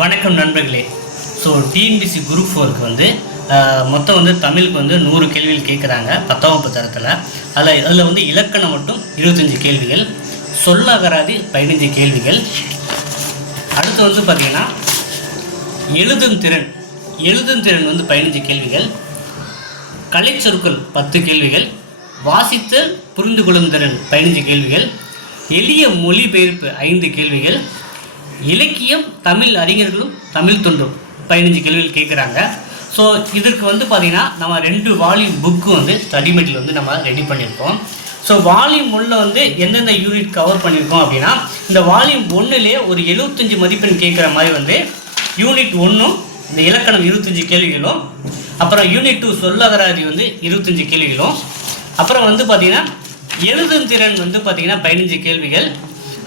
வணக்கம் நண்பர்களே. So TNPSC group 4க்கு மொத்தம் தமிழுக்கு 100 கேள்விகள் கேட்குறாங்க 10ஆம் வகுப்பு தரத்தில். அதில் இலக்கணம் மட்டும் 25 கேள்விகள், சொல்லகராதி 15 கேள்விகள். அடுத்து பார்த்திங்கன்னா எழுதும் திறன் 15 கேள்விகள், கலைச்சொற்கள் 10 கேள்விகள், வாசித்தல் புரிந்து கொள்ளும் திறன் 15 கேள்விகள், எளிய மொழிபெயர்ப்பு 5 கேள்விகள், இலக்கியம் தமிழ் அறிஞர்களும் தமிழ் தொண்டும் 15 கேள்விகள் கேட்குறாங்க. ஸோ இதற்கு பார்த்திங்கன்னா நம்ம 2 வால்யூம் புக்கு ஸ்டடி மெட்டீரியல் நம்ம ரெடி பண்ணியிருக்கோம். ஸோ வால்யூம் 1 எந்தெந்த யூனிட் கவர் பண்ணியிருக்கோம் அப்படின்னா, இந்த வால்யூம் 1லேயே ஒரு 75 மதிப்பெண் கேட்குற மாதிரி யூனிட் 1 இந்த இலக்கணம் 25 கேள்விகளும், அப்புறம் யூனிட் 2 சொல்லகராதி 25 கேள்விகளும், அப்புறம் பார்த்திங்கன்னா எழுதும் திறன் பார்த்திங்கன்னா 15 கேள்விகள்,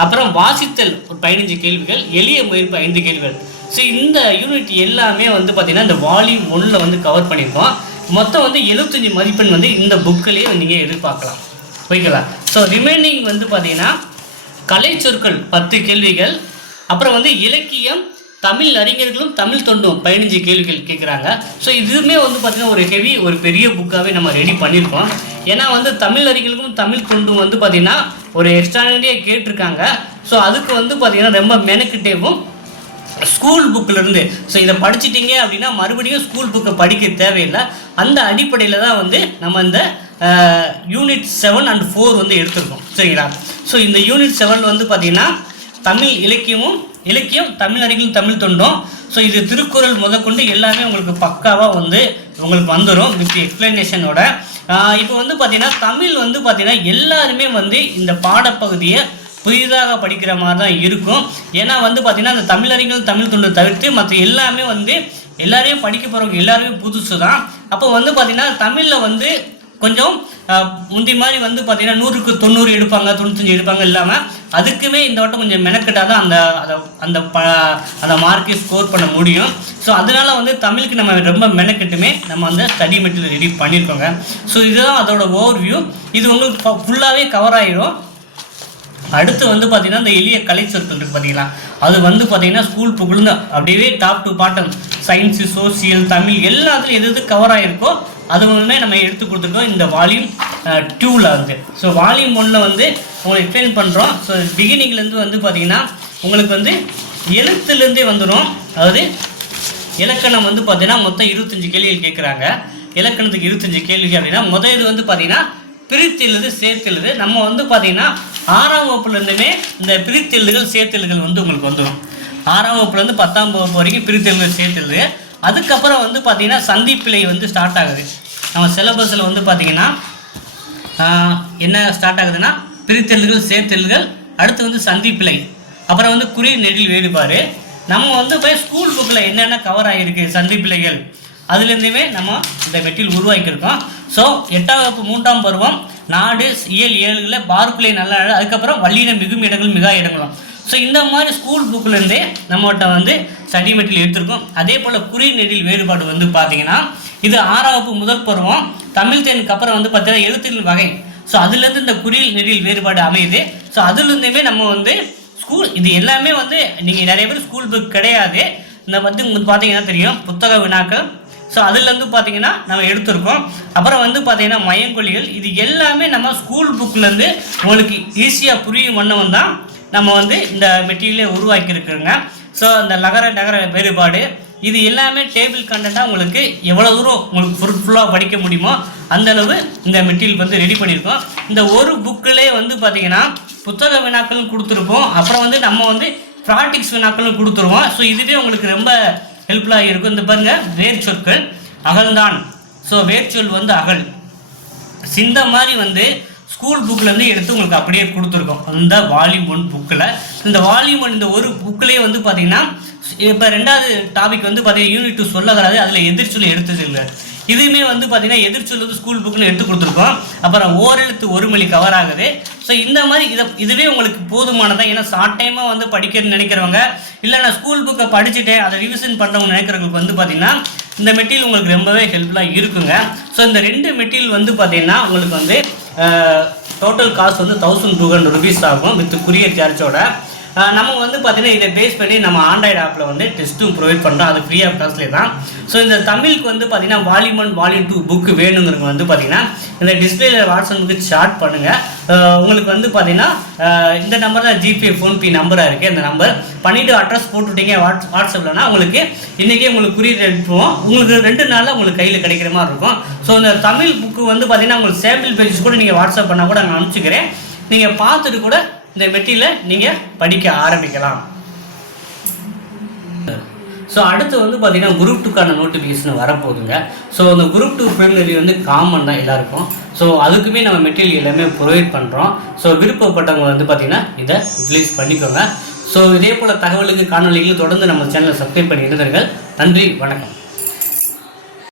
அப்புறம் வாசித்தல் ஒரு 15 கேள்விகள், எளிய முயற்சி 5 கேள்விகள். ஸோ இந்த யூனிட் எல்லாமே பார்த்திங்கன்னா இந்த வால்யூம் 1ல் கவர் பண்ணியிருக்கோம். மொத்தம் 75 மதிப்பெண் இந்த புக்கிலேயே நீங்கள் எதிர்பார்க்கலாம். ஓகேங்களா? ஸோ ரிமைனிங் பார்த்திங்கன்னா கலைச்சொற்கள் 10 கேள்விகள், அப்புறம் இலக்கியம் தமிழ் அறிஞர்களும் தமிழ் தொண்டும் 15 கேள்விகள் கேட்குறாங்க. ஸோ இதுவுமே பார்த்திங்கன்னா ஒரு பெரிய புக்காகவே நம்ம ரெடி பண்ணியிருக்கோம். ஏன்னா தமிழ் அறிஞர்களுக்கும் தமிழ் தொண்டும் பார்த்திங்கன்னா ஒரு எக்ஸ்ட்ரானரியாக கேட்டிருக்காங்க. ஸோ அதுக்கு பார்த்திங்கன்னா ரொம்ப மெனக்கிட்டேவும் ஸ்கூல் புக்கிலேருந்து ஸோ இதை படிச்சிட்டிங்க அப்படின்னா மறுபடியும் ஸ்கூல் புக்கை படிக்க தேவையில்லை. அந்த அடிப்படையில் தான் நம்ம இந்த யூனிட் 7 and 4 எடுத்திருக்கோம். சரிங்களா? ஸோ இந்த யூனிட் 7 பார்த்திங்கன்னா தமிழ் இலக்கியம் தமிழ் அறிஞர்களும் தமிழ் தொண்டும். ஸோ இது திருக்குறள் முதற்கொண்டு எல்லாமே உங்களுக்கு பக்காவாக உங்களுக்கு வந்துடும் வித் எக்ஸ்பிளனேஷனோட. இப்போ பார்த்திங்கன்னா தமிழ் பார்த்திங்கன்னா எல்லாருமே இந்த பாடப்பகுதியை புதிதாக படிக்கிற மாதிரி தான் இருக்கும். ஏன்னா பார்த்திங்கன்னா அந்த தமிழறிஞர்கள் தமிழ் தொண்டு தவிர்த்து மற்ற எல்லாமே எல்லாரையும் படிக்க போகிறவங்க எல்லாருமே புதுசு தான். அப்போ பார்த்திங்கன்னா தமிழில் கொஞ்சம் முந்தி மாதிரி பார்த்திங்கன்னா 100க்கு 90 எடுப்பாங்க, 95 எடுப்பாங்க இல்லாமல் அதுக்குமே இந்த வட்டம் கொஞ்சம் மெனக்கெட்டால் தான் அந்த மார்க்கை ஸ்கோர் பண்ண முடியும். ஸோ அதனால் தமிழுக்கு நம்ம ரொம்ப மெனக்கெட்டுமே நம்ம ஸ்டடி மெட்டீரியல் ரெடி பண்ணியிருக்கோங்க. ஸோ இதுதான் அதோட ஓவர்வியூ. இது உங்களுக்கு ஃபுல்லாகவே கவர் ஆகிடும். அடுத்து பார்த்திங்கன்னா இந்த எளிய கலை சொற்கள் இருக்குது பார்த்தீங்களா, அது பார்த்திங்கன்னா ஸ்கூல் புக்குலேருந்து அப்படியே top to bottom science social Tamil எல்லாத்துலையும் எது கவர் ஆகிருக்கோ அது நம்ம எடுத்து கொடுத்துருக்கோம் இந்த வால்யூம் 2ல். ஸோ வால்யூம் 1ல் உங்களுக்கு எக்ஸ்பிளைன் பண்ணுறோம். ஸோ பிகினிங்லேருந்து பார்த்திங்கன்னா உங்களுக்கு எழுத்துலேருந்தே வந்துடும். அதாவது இலக்கணம் பார்த்திங்கன்னா மொத்தம் 25 கேள்விகள் கேட்குறாங்க. இலக்கணத்துக்கு 25 கேள்விகள் அப்படின்னா முதல் இது பார்த்திங்கன்னா பிரித்தெழுது சேர்த்தெழுது. நம்ம பார்த்திங்கன்னா 6ஆம் வகுப்புலேருந்துமே இந்த பிரித்தெழுதுகள் சேர்த்தெழுதுகள் உங்களுக்கு வந்துடும். 6ஆம் வகுப்புலேருந்து 10ஆம் வகுப்பு வரைக்கும் பிரித்தெழுது சேர்த்தெழுது. அதுக்கப்புறம் பார்த்திங்கன்னா சந்திப்பிழை ஸ்டார்ட் ஆகுது. நம்ம சிலபஸில் பார்த்திங்கன்னா என்ன ஸ்டார்ட் ஆகுதுன்னா பிரித்தெழுதுகள் சேர்த்தெழுதுகள், அடுத்து சந்திப்பிழை, அப்புறம் குறி நெடில் வேறுபாடு. நம்ம போய் ஸ்கூல் புக்கில் என்னென்ன கவர் ஆகிருக்கு சந்திப்பிழைகள் அதுலேருந்துமே நம்ம இந்த மெட்டீரியல் உருவாக்கியிருக்கோம். ஸோ 8ஆம் வகுப்பு 3ஆம் பருவம் நாடு இயல் 7ல் பார்க்குலை நல்ல, அதுக்கப்புறம் வள்ளின மிகும் இடங்கள் மிகா இடங்களும். ஸோ இந்த மாதிரி ஸ்கூல் புக்கிலேருந்தே நம்மகிட்ட ஸ்டடி மெட்டீரியல் எடுத்திருக்கோம். அதே போல் குறி நெடில் வேறுபாடு பார்த்திங்கன்னா இது 6ஆம் வகுப்பு முதல் பருவம் தமிழ் தேனுக்கு அப்புறம் பார்த்திங்கன்னா எழுத்துக்கள் வகை. ஸோ அதுலேருந்து இந்த குறி நெடில் வேறுபாடு அமையுது. ஸோ அதுலேருந்துமே நம்ம ஸ்கூல் இது எல்லாமே நீங்கள் நிறைய பேர் ஸ்கூல் புக் கிடையாது. இந்த உங்களுக்கு பார்த்தீங்கன்னா தெரியும் புத்தக வினாக்கள். ஸோ அதுலேருந்து பார்த்திங்கன்னா நம்ம எடுத்திருக்கோம். அப்புறம் பார்த்திங்கன்னா மயங்கொல்லிகள். இது எல்லாமே நம்ம ஸ்கூல் புக்கிலேருந்து உங்களுக்கு ஈஸியாக புரியும் வண்ணம் தான் நம்ம இந்த மெட்டீரியலே உருவாக்கியிருக்குங்க. ஸோ இந்த நகர வேறுபாடு இது எல்லாமே டேபிள் கண்டென்ட்டாக உங்களுக்கு எவ்வளோ தூரம் உங்களுக்கு ஃபுல்லாக படிக்க முடியுமோ அந்தளவு இந்த மெட்டீரியல் ரெடி பண்ணியிருக்கோம். இந்த ஒரு புக்கிலே பார்த்திங்கன்னா புத்தக வினாக்களும் கொடுத்துருப்போம். அப்புறம் நம்ம ப்ராக்டிக்ஸ் வினாக்களும் கொடுத்துருவோம். ஸோ இதுவே உங்களுக்கு ரொம்ப ஹெல்ப்ஃபுல்லாக இருக்கும். இந்த பாருங்கள் வேர்ச்சொற்கள் அகல்தான். ஸோ வேர்ச்சொல் அகல் இந்த மாதிரி ஸ்கூல் புக்கிலேருந்து எடுத்து உங்களுக்கு அப்படியே கொடுத்துருக்கோம் அந்த வால்யூம் 1 புக்கில். இந்த வால்யூம் 1 இந்த ஒரு புக்கிலே பார்த்திங்கன்னா இப்போ 2வது டாபிக் பார்த்திங்கன்னா யூனிட் 2 சொல்லகராது. அதில் எதிர்ச்சொல் எடுத்தது இல்லை. இதுவுமே பார்த்திங்கன்னா எதிர்ச்சொல் ஸ்கூல் புக்குன்னு எடுத்து கொடுத்துருக்கோம். அப்புறம் ஓரெழுத்து ஒரு மொழி கவர் ஆகுது. ஸோ இந்த மாதிரி இதுவே உங்களுக்கு போதுமானதான். ஏன்னா ஷார்ட் டைமாக படிக்கிறதுன்னு நினைக்கிறவங்க, இல்லை நான் ஸ்கூல் புக்கை படிச்சுட்டேன் அதை ரிவிஷன் பண்ணுறவங்க நினைக்கிறவங்களுக்கு பார்த்திங்கன்னா இந்த மெட்டீரியல் உங்களுக்கு ரொம்பவே ஹெல்ப்ஃபுல்லாக இருக்குங்க. ஸோ இந்த 2 மெட்டீரியல் பார்த்திங்கன்னா உங்களுக்கு டோட்டல் காஸ்ட் 1200 rupees ஆகும் வித் குரியர் சார்ஜோட. நம்ம வந்து பார்த்தீங்கன்னா இதை பேஸ் பண்ணி நம்ம ஆண்ட்ராய்டு ஆப்பில் வந்து டெஸ்ட்டும் ப்ரொவைட் பண்ணுறோம். அது ஃப்ரீ ஆஃப் காஸ்ட்லேயே தான். ஸோ இந்த தமிழுக்கு வந்து பார்த்தீங்கன்னா வால்யூம் 1 வால்யூம் 2 புக்கு வேணுங்கிறவங்க வந்து பார்த்தீங்கன்னா இந்த டிஸ்பிளேல வாட்ஸ்அப்புக்கு சாட் பண்ணுங்கள். உங்களுக்கு வந்து பார்த்தீங்கன்னா இந்த நம்பர் தான் ஜிபே ஃபோன்பே நம்பராக இருக்குது. அந்த நம்பர் பண்ணிவிட்டு அட்ரஸ் போட்டுவிட்டீங்க வாட்ஸ்அப்லனா உங்களுக்கு இன்றைக்கே உங்களுக்கு குறியீடு எடுத்துருவோம். உங்களுக்கு 2 நாளில் உங்களுக்கு கையில் கிடைக்கிற மாதிரி இருக்கும். ஸோ இந்த தமிழ் புக்கு வந்து பார்த்தீங்கன்னா உங்களுக்கு சாம்பிள் பேஜஸ் கூட நீங்கள் வாட்ஸ்அப் பண்ணால் கூட நான் அனுப்பிச்சிக்கிறேன். நீங்கள் பார்த்துட்டு கூட இந்த மெட்டீரியலை நீங்கள் படிக்க ஆரம்பிக்கலாம். ஸோ அடுத்து வந்து பார்த்தீங்கன்னா குரூப் 2க்கான நோட்டிஃபிகேஷன் வரப்போகுதுங்க. ஸோ அந்த குரூப் 2 ப்ரிலிமினரி வந்து காமன் தான் எல்லாருக்கும். ஸோ அதுக்குமே நம்ம மெட்டீரியல் எல்லாமே ப்ரொவைட் பண்ணுறோம். ஸோ விருப்பப்பட்டவங்க வந்து பார்த்தீங்கன்னா இதை யூட்டிலைஸ் பண்ணிக்கோங்க. ஸோ இதே போல் தகவலுக்கு காணொலிகளுக்கு தொடர்ந்து நம்ம சேனலை சப்ஸ்கிரைப் பண்ணி இருந்தீர்கள். நன்றி, வணக்கம்.